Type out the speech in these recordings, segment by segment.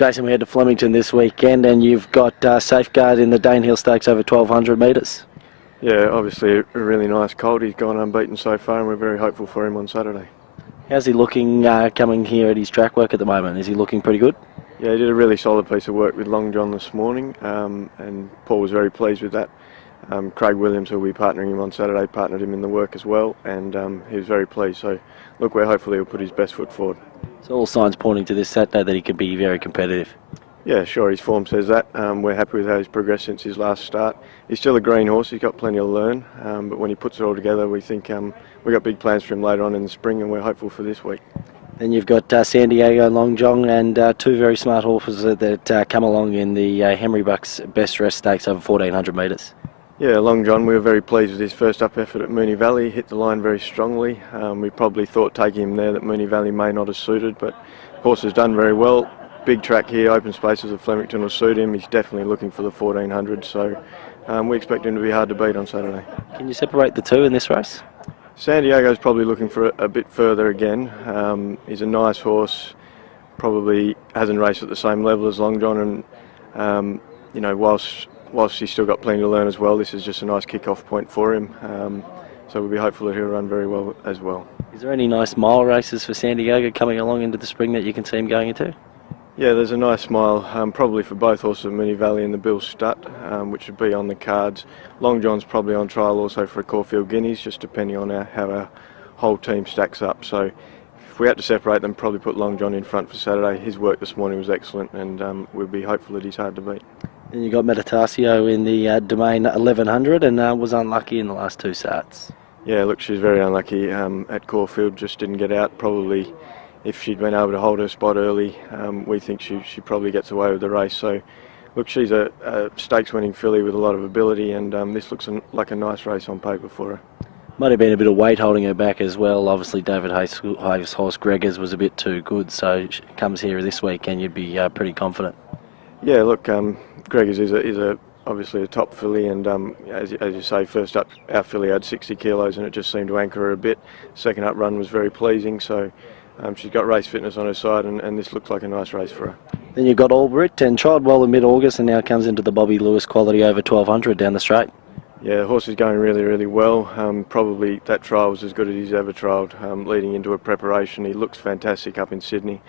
Jason, we head to Flemington this weekend and you've got Safeguard in the Danehill Stakes over 1200 metres. Yeah, obviously a really nice colt. He's gone unbeaten so far and we're very hopeful for him on Saturday. How's he looking coming here at his track work at the moment? Is he looking pretty good? Yeah, he did a really solid piece of work with Long John this morning and Paul was very pleased with that. Craig Williams, who will be partnering him on Saturday, partnered him in the work as well, and he was very pleased. So, look, we're hopefully he'll put his best foot forward. So all signs pointing to this Saturday that he could be very competitive. Yeah, sure, his form says that. We're happy with how he's progressed since his last start. He's still a green horse, he's got plenty to learn, but when he puts it all together, we think we've got big plans for him later on in the spring, and we're hopeful for this week. Then you've got San Diego, Long John, and two very smart horses that come along in the Henry Bucks Best Rest Stakes over 1400 metres. Yeah, Long John, we were very pleased with his first up effort at Moonee Valley. He hit the line very strongly. We probably thought taking him there that Moonee Valley may not have suited, but the horse has done very well. Big track here, open spaces of Flemington will suit him. He's definitely looking for the 1400, so we expect him to be hard to beat on Saturday. Can you separate the two in this race? San Diego's probably looking for a bit further again. He's a nice horse, probably hasn't raced at the same level as Long John, and you know, whilst he's still got plenty to learn as well, this is just a nice kick-off point for him. So we'll be hopeful that he'll run very well as well. Is there any nice mile races for San Diego coming along into the spring that you can see him going into? Yeah, there's a nice mile, probably for both horses of Moonee Valley and the Bill Stud, which would be on the cards. Long John's probably on trial also for a Caulfield Guineas, just depending on how our whole team stacks up. So if we had to separate them, probably put Long John in front for Saturday. His work this morning was excellent, and we'll be hopeful that he's hard to beat. Then you got Meditasio in the Domain 1100 and was unlucky in the last two starts. Yeah, look, she's very unlucky at Caulfield, just didn't get out. Probably if she'd been able to hold her spot early, we think she probably gets away with the race. So, look, she's a stakes-winning filly with a lot of ability, and this looks like a nice race on paper for her. Might have been a bit of weight holding her back as well. Obviously, David Hayes' horse Gregors was a bit too good, so she comes here this weekend, you'd be pretty confident. Yeah, look, Gregors is obviously a top filly, and as you say, first up our filly had 60 kilos, and it just seemed to anchor her a bit. Second up run was very pleasing, so she's got race fitness on her side, and this looks like a nice race for her. Then you've got Albrit, and trialled well in mid-August, and now comes into the Bobby Lewis quality over 1200 down the straight. Yeah, the horse is going really, really well. Probably that trial was as good as he's ever trialled, leading into a preparation. He looks fantastic up in Sydney.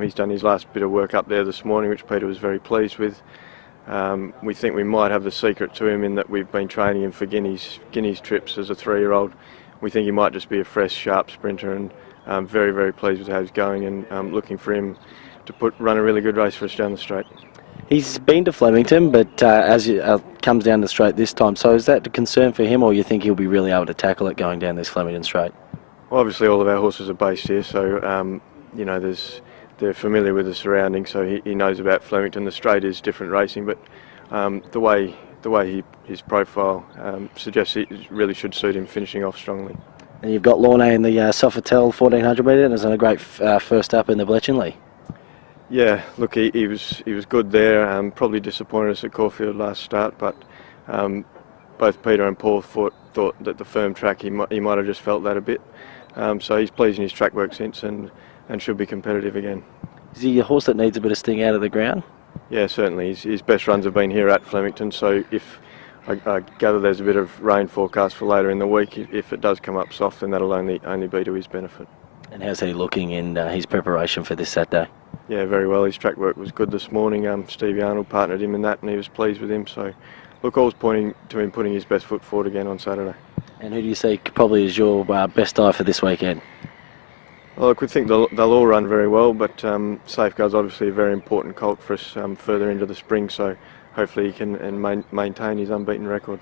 He's done his last bit of work up there this morning, which Peter was very pleased with. We think we might have the secret to him in that we've been training him for Guineas trips as a 3-year-old. We think he might just be a fresh, sharp sprinter, and very, very pleased with how he's going, and looking for him to run a really good race for us down the straight. He's been to Flemington, but as it comes down the straight this time, so is that a concern for him, or you think he'll be really able to tackle it going down this Flemington straight? Well, obviously all of our horses are based here, so you know, they're familiar with the surroundings, so he knows about Flemington. The straight is different racing, but the way his profile suggests it really should suit him finishing off strongly. And you've got Lorne in the Sofitel 1400 metre, and has done a great first up in the Bletchley. Yeah, look, he was good there. Probably disappointed us at Caulfield last start, but both Peter and Paul thought that the firm track he might have just felt that a bit. So he's pleased in his track work since, and should be competitive again. Is he a horse that needs a bit of sting out of the ground? Yeah, certainly. His best runs have been here at Flemington, so if I gather there's a bit of rain forecast for later in the week, if it does come up soft, then that'll only be to his benefit. And how's he looking in his preparation for this Saturday? Yeah, very well. His track work was good this morning. Stevie Arnold partnered him in that, and he was pleased with him. So, look, all's pointing to him putting his best foot forward again on Saturday. And who do you see probably is your best eye for this weekend? Well, look, we think they'll all run very well, but Safeguard's obviously a very important colt for us further into the spring, so hopefully he can maintain his unbeaten record.